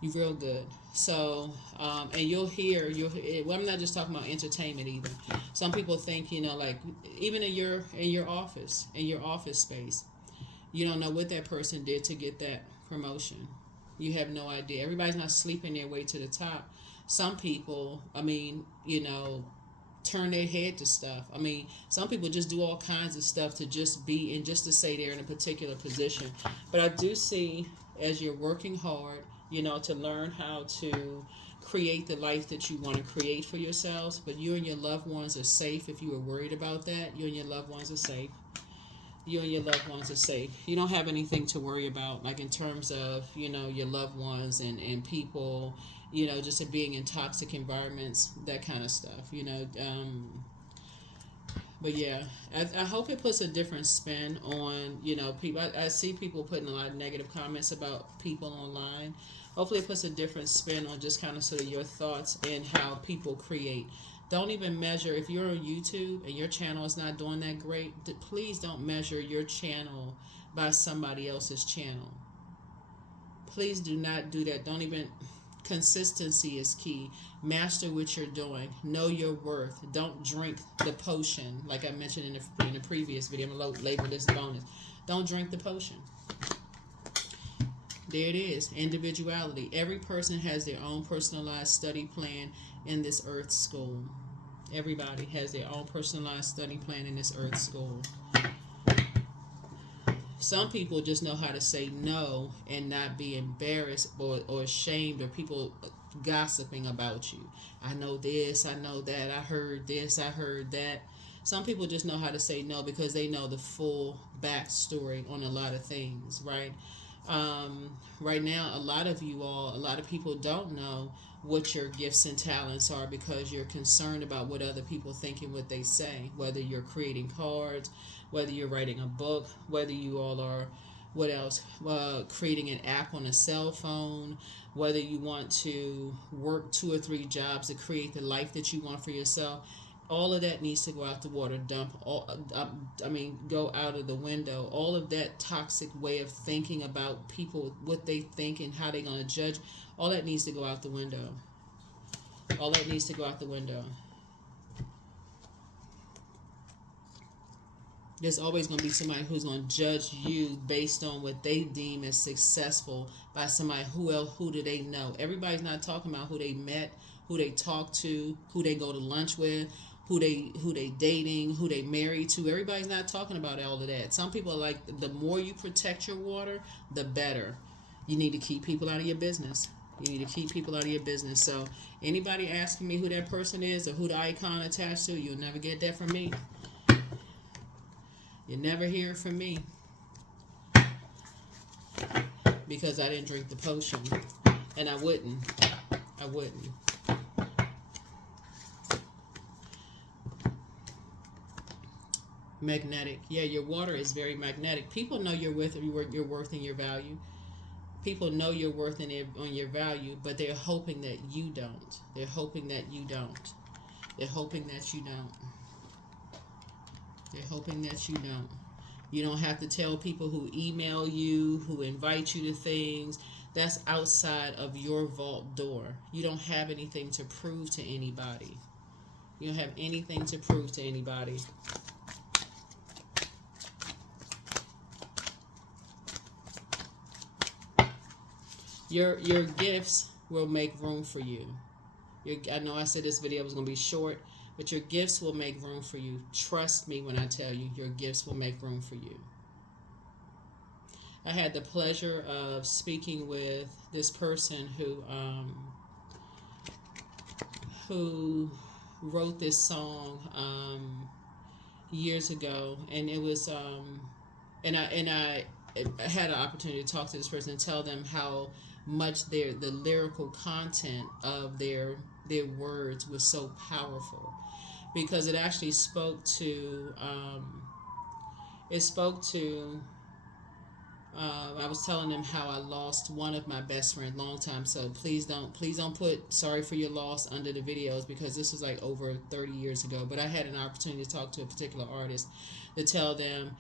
you real good. So and well, I'm not just talking about entertainment either. Some people think, like even in your office space, you don't know what that person did to get that promotion. You have no idea. Everybody's not sleeping their way to the top. Some people, turn their head to stuff. Some people just do all kinds of stuff to just be and just to say they're in a particular position. But I do see, as you're working hard, to learn how to create the life that you want to create for yourselves. But you and your loved ones are safe. If you were worried about that, you and your loved ones are safe. You and your loved ones are safe. You don't have anything to worry about, like in terms of, your loved ones and people, just being in toxic environments, that kind of stuff, But yeah, I hope it puts a different spin on, people. I see people putting a lot of negative comments about people online. Hopefully it puts a different spin on just kind of sort of your thoughts and how people create. Don't even measure, if you're on YouTube and your channel is not doing that great, please don't measure your channel by somebody else's channel. Please do not do that. Don't even, consistency is key. Master what you're doing. Know your worth. Don't drink the potion, like I mentioned in the previous video. I'm going to label this bonus. Don't drink the potion. There it is. Individuality. Every person has their own personalized study plan in this earth school. Everybody has their own personalized study plan in this earth school. Some people just know how to say no and not be embarrassed or ashamed or people gossiping about you. I know this, I know that, I heard this, I heard that. Some people just know how to say no because they know the full backstory on a lot of things, right? Right now, a lot of people don't know what your gifts and talents are because you're concerned about what other people think and what they say, whether you're creating cards, whether you're writing a book, whether you all are, what else, creating an app on a cell phone, whether you want to work 2 or 3 jobs to create the life that you want for yourself. All of that needs to go out the water, go out of the window. All of that toxic way of thinking about people, what they think and how they're going to judge, all that needs to go out the window. All that needs to go out the window. There's always going to be somebody who's going to judge you based on what they deem as successful by somebody who do they know. Everybody's not talking about who they met, who they talk to, who they go to lunch with, who they dating, who they married to. Everybody's not talking about all of that. Some people are like, the more you protect your water, the better. You need to keep people out of your business. You need to keep people out of your business. So anybody asking me who that person is or who the icon attached to, you'll never get that from me. You never hear it from me. Because I didn't drink the potion. And I wouldn't. I wouldn't. Magnetic. Yeah, your water is very magnetic. People know your worth and your value. People know your worth and on your value, but they're hoping that you don't. They're hoping that you don't. They're hoping that you don't. They're hoping that you don't. You don't have to tell people who email you, who invite you to things. That's outside of your vault door. You don't have anything to prove to anybody. You don't have anything to prove to anybody. Your gifts will make room for you. I know I said this video was going to be short, but your gifts will make room for you. Trust me when I tell you, your gifts will make room for you. I had the pleasure of speaking with this person who wrote this song years ago, and it was and I had an opportunity to talk to this person and tell them how much the lyrical content of their words was so powerful, because it actually spoke to I was telling them how I lost one of my best friends long time. So please don't put sorry for your loss under the videos, because this was like over 30 years ago. But I had an opportunity to talk to a particular artist to tell them,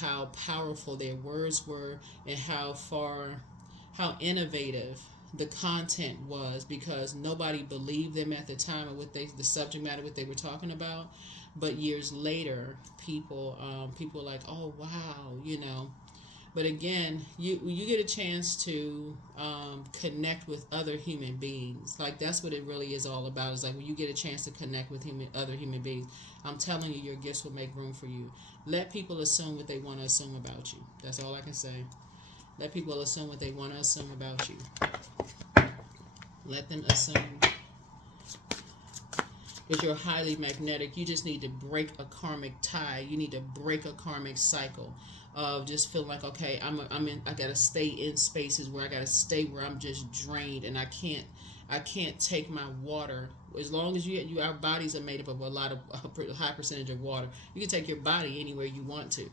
how powerful their words were and how innovative the content was, because nobody believed them at the time of the subject matter, what they were talking about. But years later, people were like, oh wow, But again, you get a chance to connect with other human beings. Like, that's what it really is all about. Is like when you get a chance to connect with other human beings. I'm telling you, your gifts will make room for you. Let people assume what they want to assume about you. That's all I can say. Let people assume what they want to assume about you. Let them assume. Because you're highly magnetic. You just need to break a karmic tie. You need to break a karmic cycle of just feeling like, okay, I gotta stay in spaces where I gotta stay where I'm just drained, and I can't take my water. As long as our bodies are made up of a high percentage of water. You can take your body anywhere you want to.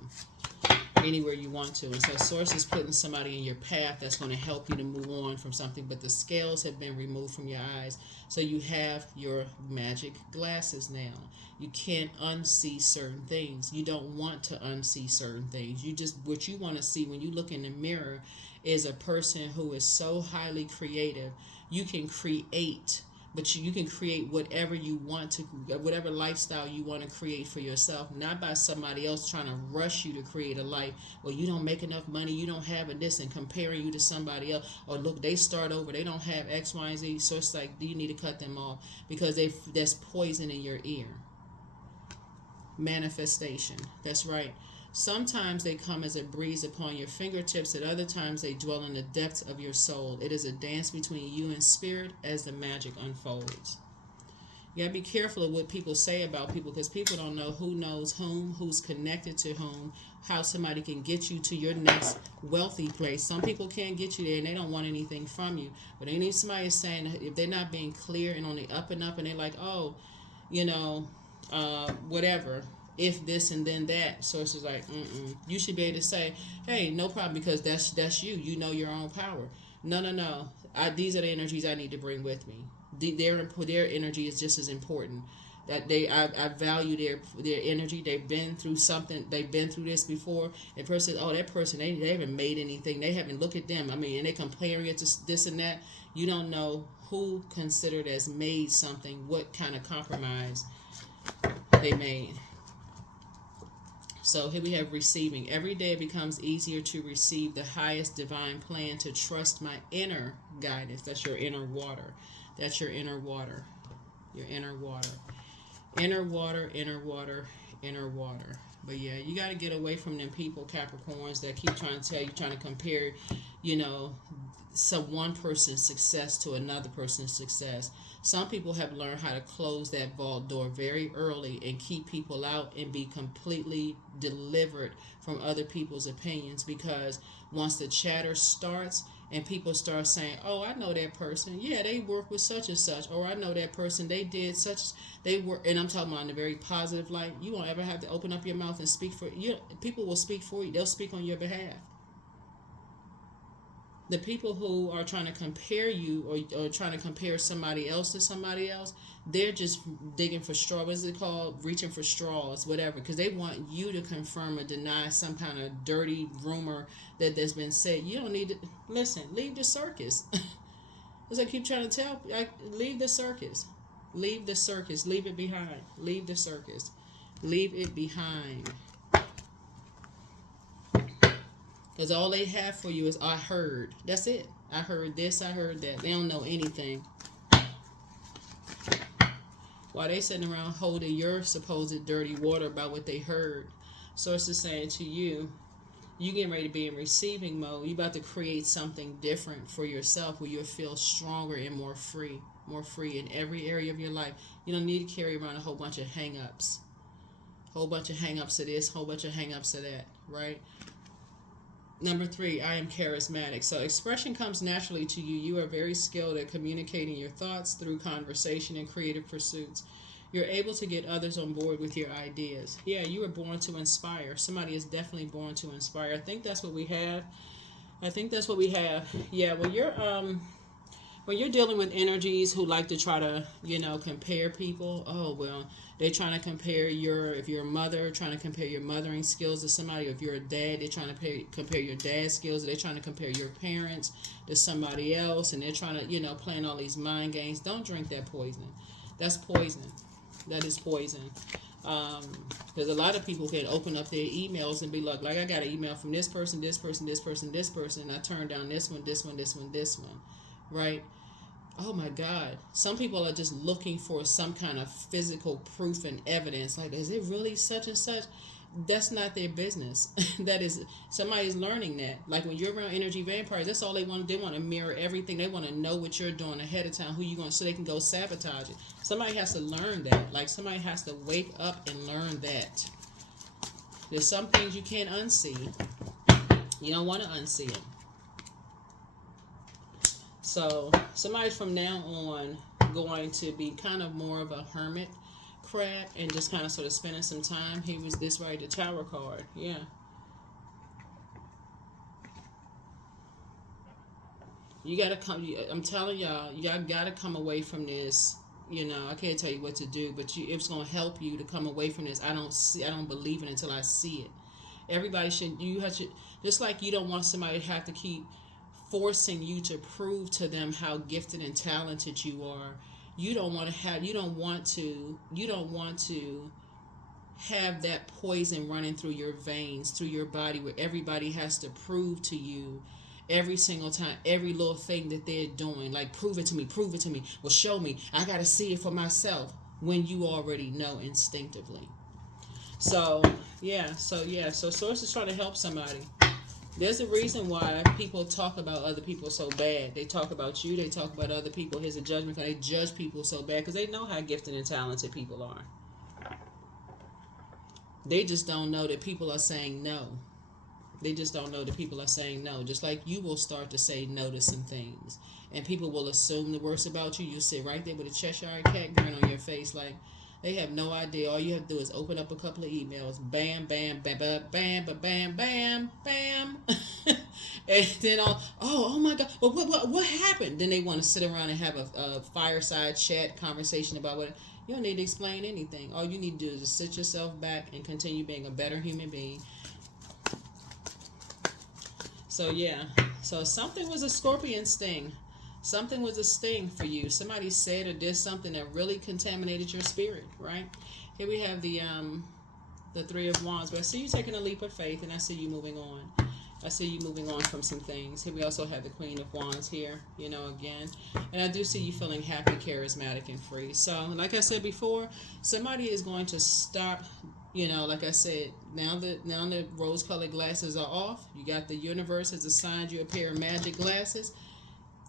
And so source is putting somebody in your path that's going to help you to move on from something, but the scales have been removed from your eyes, so you have your magic glasses now. You can't unsee certain things. You don't want to unsee certain things. What you want to see when you look in the mirror is a person who is so highly creative. You can create, but you can create whatever you want to, whatever lifestyle you want to create for yourself, not by somebody else trying to rush you to create a life. Well, you don't make enough money, you don't have this, and comparing you to somebody else. Or look, they start over, they don't have X, Y, and Z. So it's like, you need to cut them off, because that's poison in your ear. Manifestation. That's right. Sometimes they come as a breeze upon your fingertips. At other times they dwell in the depths of your soul. It is a dance between you and spirit as the magic unfolds. You gotta be careful of what people say about people, because people don't know who knows whom, who's connected to whom, how somebody can get you to your next wealthy place. Some people can't get you there and they don't want anything from you. But any somebody is saying, if they're not being clear and on the up and up, and they're like, oh, whatever, if this and then that, source is like, you should be able to say, hey, no problem, because that's you. You know your own power. No. These are the energies I need to bring with me. Their energy is just as important. That I value their energy. They've been through something. They've been through this before. And person, that person, they haven't made anything. They haven't. Look at them. And they comparing it to this and that. You don't know who considered as made something, what kind of compromise they made. So here we have receiving. Every day it becomes easier to receive the highest divine plan, to trust my inner guidance. That's your inner water. That's your inner water. Your inner water. Inner water, inner water, inner water. But yeah, you got to get away from them people, Capricorns, that keep trying to tell you, trying to compare, one person's success to another person's success. Some people have learned how to close that vault door very early and keep people out and be completely delivered from other people's opinions, because once the chatter starts and people start saying, oh, I know that person, yeah, they work with such and such, or I know that person, they did such, they were, and I'm talking about in a very positive light, you won't ever have to open up your mouth and speak for you. People will speak for you. They'll speak on your behalf. The people who are trying to compare you, or trying to compare somebody else to somebody else, they're just digging for straw. What is it called? Reaching for straws, whatever, because they want you to confirm or deny some kind of dirty rumor that's been said. You don't need to listen. Leave the circus. As I keep trying to tell, leave the circus. Leave the circus. Leave it behind. Leave the circus. Leave it behind. Because all they have for you is, I heard. That's it. I heard this, I heard that. They don't know anything. While they sitting around holding your supposed dirty water about what they heard. Source is saying to you, you getting ready to be in receiving mode. You about to create something different for yourself where you'll feel stronger and more free. More free in every area of your life. You don't need to carry around a whole bunch of hang-ups. Whole bunch of hang-ups to this, whole bunch of hang-ups to that, right? Number 3, I am charismatic. So expression comes naturally to you. You are very skilled at communicating your thoughts through conversation and creative pursuits. You're able to get others on board with your ideas. Yeah, you were born to inspire. Somebody is definitely born to inspire. I think that's what we have. Yeah, when you're dealing with energies who like to try to, compare people, oh, well, they're trying to compare if you're a mother, trying to compare your mothering skills to somebody. Or if you're a dad, they're trying to compare your dad's skills. They're trying to compare your parents to somebody else. And they're trying to, playing all these mind games. Don't drink that poison. That's poison. That is poison. Because a lot of people can open up their emails and be like, I got an email from this person, this person, this person, this person. And I turned down this one, this one, this one, this one. Right? Oh my God. Some people are just looking for some kind of physical proof and evidence. Like, is it really such and such? That's not their business. That is, somebody's learning that. Like when you're around energy vampires, that's all they want. They want to mirror everything. They want to know what you're doing ahead of time, who you're going, so they can go sabotage it. Somebody has to learn that. Like somebody has to wake up and learn that. There's some things you can't unsee. You don't want to unsee them. So somebody from now on going to be kind of more of a hermit crab and just kind of sort of spending some time. He was this right, the Tower card. Yeah. You got to come. I'm telling y'all, y'all got to come away from this. I can't tell you what to do, but it's going to help you to come away from this. I don't believe it until I see it. Everybody should, just like you don't want somebody to have to keep forcing you to prove to them how gifted and talented you are. You don't want to have that poison running through your veins, through your body, where everybody has to prove to you every single time, every little thing that they're doing. Like, prove it to me. Well, show me. I got to see it for myself, when you already know instinctively. So Source is trying to help somebody. There's a reason why people talk about other people so bad. They talk about you. They talk about other people. Here's a judgment. They judge people so bad because they know how gifted and talented people are. They just don't know that people are saying no. Just like you will start to say no to some things. And people will assume the worst about you. You'll sit right there with a Cheshire cat grin on your face like, they have no idea. All you have to do is open up a couple of emails. Bam, bam, bam, bam, bam, bam, bam, bam. And then oh my God. Well, what happened? Then they want to sit around and have a fireside chat conversation about what. You don't need to explain anything. All you need to do is just sit yourself back and continue being a better human being. So something was a scorpion sting. Something was a sting for you. Somebody said or did something that really contaminated your spirit, right? Here we have the 3 of Wands. But I see you taking a leap of faith, and I see you moving on. I see you moving on from some things. Here we also have the Queen of Wands here, again. And I do see you feeling happy, charismatic, and free. So, like I said before, somebody is going to stop, like I said, now the rose-colored glasses are off. You got the universe has assigned you a pair of magic glasses.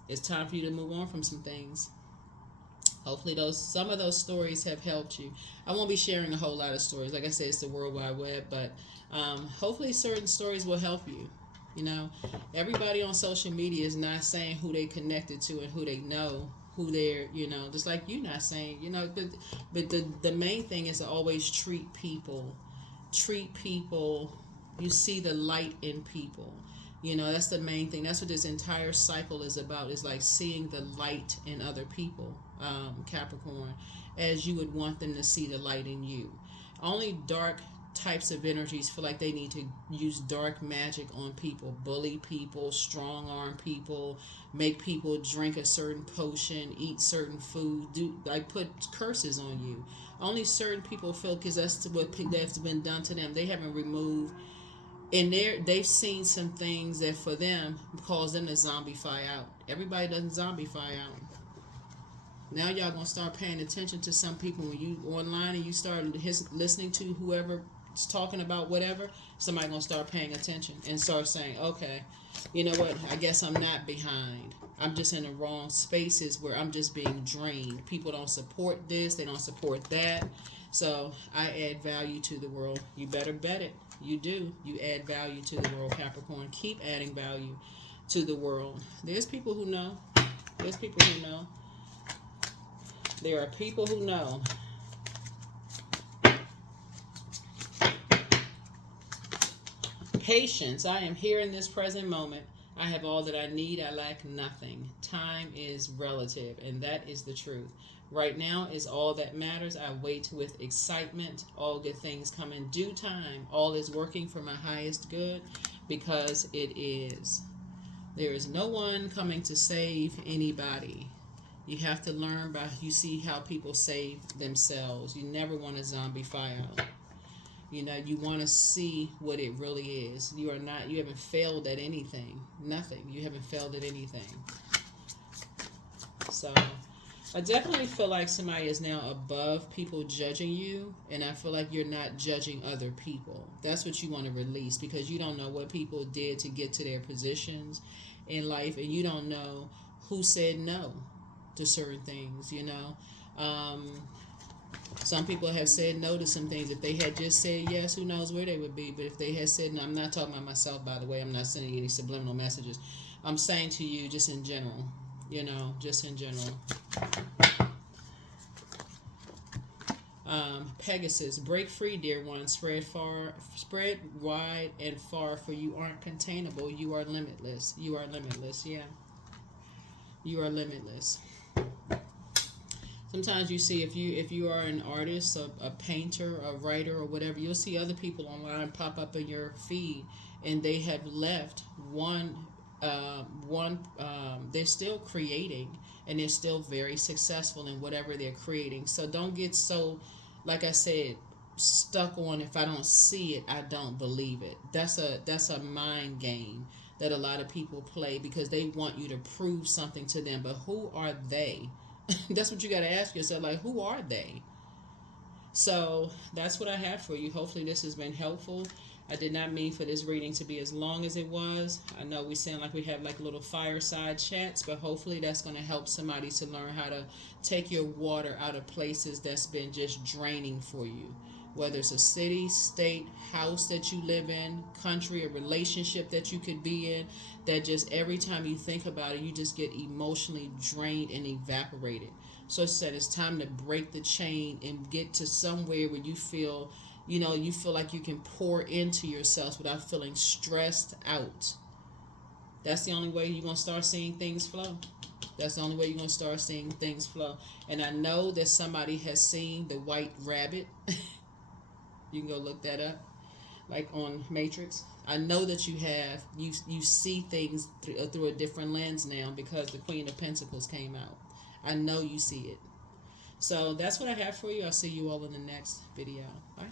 It's time for you to move on from some things. Hopefully some of those stories have helped you. I won't be sharing a whole lot of stories. Like I said, it's the World Wide Web, but hopefully certain stories will help you. You know, everybody on social media is not saying who they connected to and who they know, who they're, just like you not saying, but the main thing is to always treat people. You see the light in people. That's the main thing. That's what this entire cycle is about, is like seeing the light in other people, Capricorn, as you would want them to see the light in you. Only dark types of energies feel like they need to use dark magic on people, bully people, strong arm people, make people drink a certain potion, eat certain food, put curses on you. Only certain people feel, because that's that's been done to them. They haven't removed, and they've seen some things that for them cause them to zombify out. Everybody doesn't zombify out. Now y'all gonna start paying attention to some people when you online and you start listening to whoever is talking about whatever. Somebody gonna start paying attention and start saying, okay, you know what? I guess I'm not behind. I'm just in the wrong spaces where I'm just being drained. People don't support this. They don't support that. So I add value to the world. You better bet it. You do. You add value to the world, Capricorn. Keep adding value to the world. There's people who know. There's people who know. There are people who know. Patience. I am here in this present moment. I have all that I need. I lack nothing. Time is relative, and that is the truth. Right now is all that matters. I wait with excitement. All good things come in due time. All is working for my highest good, because it is. There is no one coming to save anybody. You have to learn you see how people save themselves. You never want to zombify out. You want to see what it really is. You haven't failed at anything. Nothing. You haven't failed at anything. So I definitely feel like somebody is now above people judging you, and I feel like you're not judging other people. That's what you want to release, because you don't know what people did to get to their positions in life, and you don't know who said no to certain things. Some people have said no to some things. If they had just said yes, who knows where they would be. But if they had said no, I'm not talking about myself, by the way. I'm not sending any subliminal messages. I'm saying to you just in general. Just in general. Pegasus, break free, dear one. Spread wide and far, for you aren't containable. You are limitless. You are limitless. Yeah. You are limitless. Sometimes you see, if you are an artist, a painter, a writer, or whatever, you'll see other people online pop up in your feed, and they have left they're still creating, and they're still very successful in whatever they're creating. So don't get so, like I said, stuck on, if I don't see it, I don't believe it. That's a mind game that a lot of people play, because they want you to prove something to them. But who are they? That's what you got to ask yourself. Like, who are they? So that's what I have for you. Hopefully this has been helpful. I did not mean for this reading to be as long as it was. I know we sound like we have like little fireside chats, but hopefully that's going to help somebody to learn how to take your water out of places that's been just draining for you. Whether it's a city, state, house that you live in, country, a relationship that you could be in, that just every time you think about it, you just get emotionally drained and evaporated. So it's time to break the chain and get to somewhere where you feel like you can pour into yourself without feeling stressed out. That's the only way you're going to start seeing things flow. That's the only way you're going to start seeing things flow. And I know that somebody has seen the white rabbit. You can go look that up, like on Matrix. I know that you have. You see things through a different lens now, because the Queen of Pentacles came out. I know you see it. So that's what I have for you. I'll see you all in the next video. Bye.